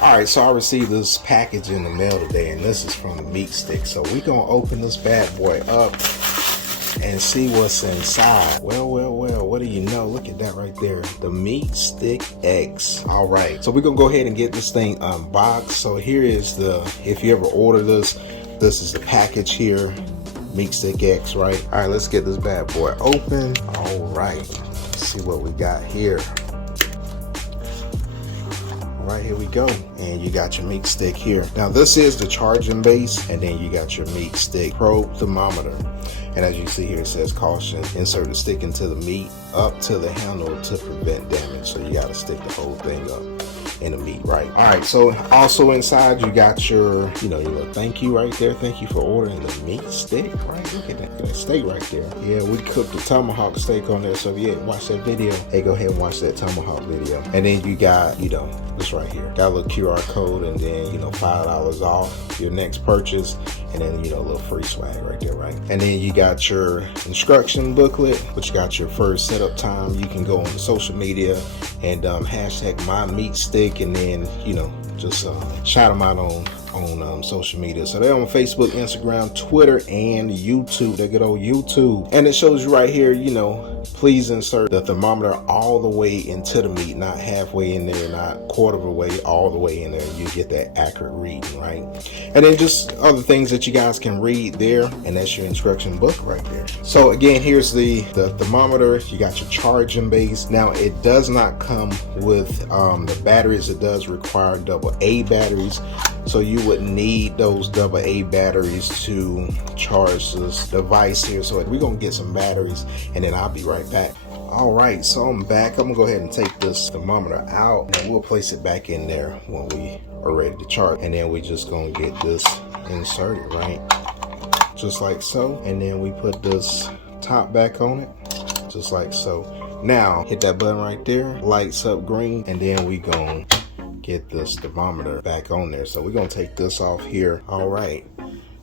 Alright, so I received this package in the mail today, and this is from the MeatStick. So we're gonna open this bad boy up and see what's inside. Well, what do you know? Look at that right there. The MeatStick X. Alright, so we're gonna go ahead and get this thing unboxed. So here is if you ever order this is the package here. MeatStick X, right? Alright, let's get this bad boy open. Alright, let's see what we got here. Right, here we go, and you got your meat stick here. Now this is the charging base, and then you got your MeatStick probe thermometer. And as you see here, it says caution, insert the stick into the meat up to the handle to prevent damage. So you got to stick the whole thing up in the meat, right? All right, so also inside you got your, your little thank you right there. Thank you for ordering the MeatStick, right? Look at that steak right there. Yeah, we cooked the tomahawk steak on there. So if you didn't watch that video, hey, go ahead and watch that tomahawk video. And then you got, this right here. Got a little QR code, and then, $5 off your next purchase. And then, a little free swag right there, right? And then you got your instruction booklet, which got your first setup time. You can go on the social media and hashtag MyMeatStick, and then, just shout them out on social media. So they're on Facebook, Instagram, Twitter, and YouTube. They good old YouTube. And it shows you right here, please insert the thermometer all the way into the meat, not halfway in there, not quarter of a way, all the way in there. You get that accurate reading, right? And then just other things that you guys can read there, and that's your instruction book right there. So again, here's the thermometer. You got your charging base. Now it does not come with the batteries. It does require AA batteries. So you would need those AA batteries to charge this device here. So we're gonna get some batteries, and then I'll be right back. All right, so I'm back. I'm gonna go ahead and take this thermometer out, and we'll place it back in there when we are ready to charge. And then we just gonna get this inserted, right? Just like so. And then we put this top back on it, just like so. Now hit that button right there, lights up green, and then we gonna get this thermometer back on there. So we're gonna take this off here. All right,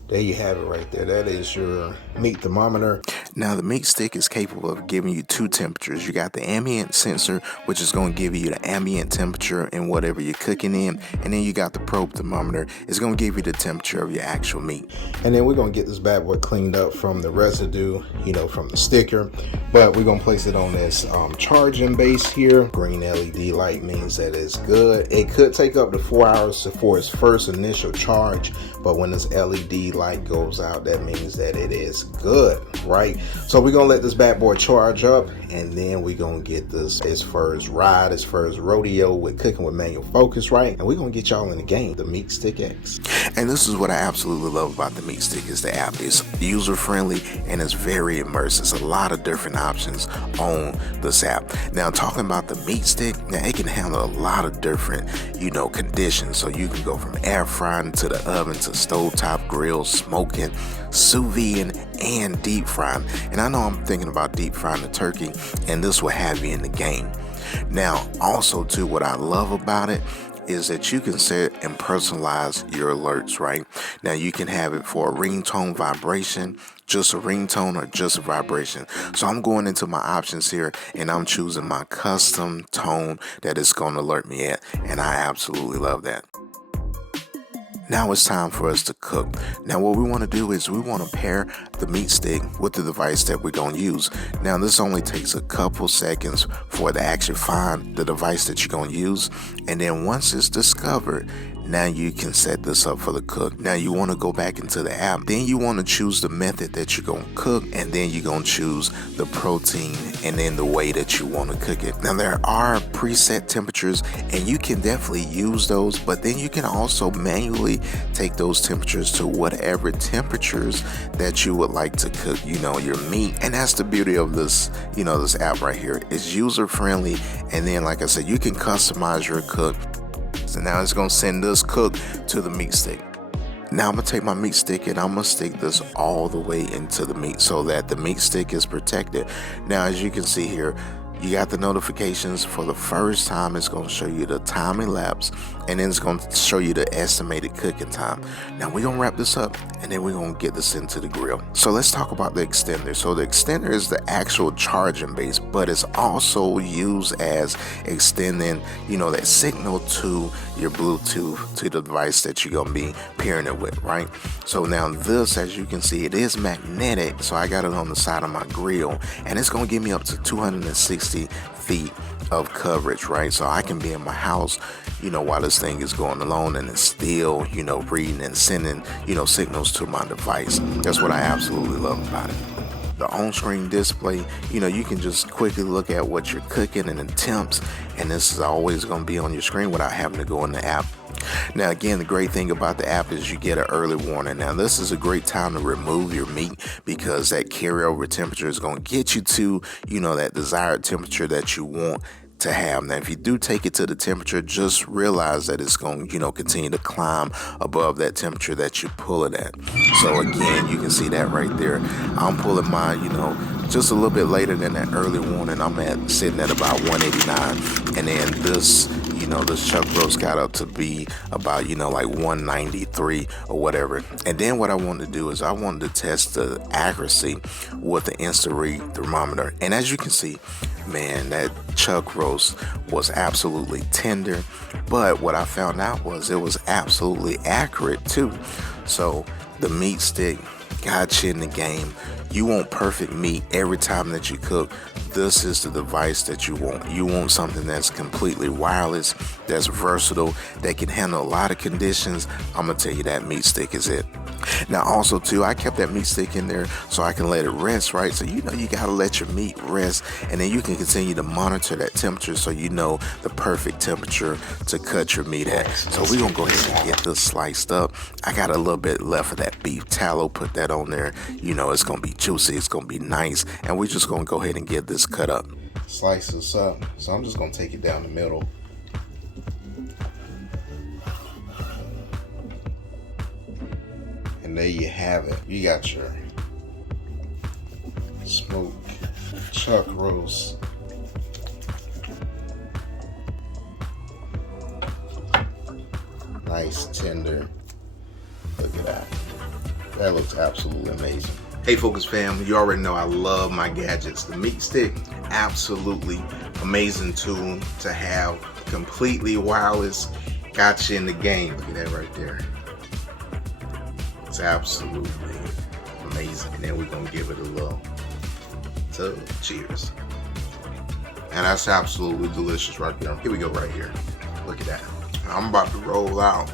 there you have it right there. That is your meat thermometer. Now the MeatStick is capable of giving you two temperatures. You got the ambient sensor, which is going to give you the ambient temperature in whatever you're cooking in, and then you got the probe thermometer. It's going to give you the temperature of your actual meat. And then we're going to get this bad boy cleaned up from the residue, from the sticker. But we're going to place it on this charging base here. Green LED light means that it's good. It could take up to 4 hours for its first initial charge, but when this LED light goes out, that means that it is good, right? So we're gonna let this bad boy charge up, and then we're gonna get this as first ride, as first rodeo with cooking with manual focus, right? And we're gonna get y'all in the game, the MeatStick X. And this is what I absolutely love about the MeatStick is the app. It's user friendly and it's very immersive. It's a lot of different options on this app. Now talking about the MeatStick, now it can handle a lot of different, conditions. So you can go from air frying to the oven to stovetop grill, smoking, sous vide, and deep frying. And I know I'm thinking about deep frying the turkey, and this will have you in the game. Now also too, what I love about it is that you can set and personalize your alerts, right? Now you can have it for a ringtone vibration, just a ringtone, or just a vibration. So I'm going into my options here, and I'm choosing my custom tone that it's going to alert me at, and I absolutely love that. Now it's time for us to cook. Now what we want to do is we want to pair the MeatStick with the device that we're going to use. Now this only takes a couple seconds for it to actually find the device that you're going to use, and then once it's discovered, now you can set this up for the cook. Now you want to go back into the app, then you want to choose the method that you're going to cook, and then you're going to choose the protein and then the way that you want to cook it. Now there are preset temperatures, and you can definitely use those, but then you can also manually take those temperatures to whatever temperatures that you would like to cook, your meat. And that's the beauty of this, this app right here. It's user friendly, and then like I said, you can customize your cook. So now it's going to send this cook to the MeatStick. Now I'm going to take my MeatStick and I'm going to stick this all the way into the meat so that the MeatStick is protected. Now as you can see here, You got the notifications for the first time. It's going to show you the time elapsed, and then it's going to show you the estimated cooking time. Now we're going to wrap this up, and then we're going to get this into the grill. So let's talk about the extender. So the extender is the actual charging base, but it's also used as extending, you know, that signal to your Bluetooth, to the device that you're going to be pairing it with, right? So now this, as you can see, it is magnetic. So I got it on the side of my grill, and it's going to give me up to 260 feet of coverage, right? So I can be in my house, you know, while this thing is going along, and it's still, you know, reading and sending, you know, signals to my device. That's what I absolutely love about it. The on-screen display, you know, you can just quickly look at what you're cooking and the temps, and this is always going to be on your screen without having to go in the app. Now again, the great thing about the app is you get an early warning. Now this is a great time to remove your meat, because that carryover temperature is going to get you to, you know, that desired temperature that you want to have. Now if you do take it to the temperature, just realize that it's going to, you know, continue to climb above that temperature that you pull it at. So again, you can see that right there. I'm pulling mine, you know, just a little bit later than that early warning. I'm sitting at about 189, and then this, you know, this chuck roast got up to be about, you know, like 193 or whatever. And then what I wanted to do is I wanted to test the accuracy with the instant read thermometer. And as you can see, man, that chuck roast was absolutely tender. But what I found out was it was absolutely accurate too. So the MeatStick got you in the game. You want perfect meat every time that you cook. This is the device that you want. You want something that's completely wireless, that's versatile, that can handle a lot of conditions. I'm gonna tell you that MeatStick is it. Now also too, I kept that MeatStick in there so I can let it rest, right? So you know you gotta let your meat rest, and then you can continue to monitor that temperature so you know the perfect temperature to cut your meat at. So we're gonna go ahead and get this sliced up. I got a little bit left of that beef tallow, put that on there. You know it's gonna be juicy, it's gonna be nice, and we're just gonna go ahead and get this cut up. Slice this up. So I'm just gonna take it down the middle. And there you have it. You got your smoked chuck roast. Nice, tender. Look at that. That looks absolutely amazing. Hey Focus fam, you already know I love my gadgets. The MeatStick, absolutely amazing tool to have. Completely wireless, got you in the game. Look at that right there. It's absolutely amazing. And then we're gonna give it a little cheers. And that's absolutely delicious right there. Here we go right here. Look at that. I'm about to roll out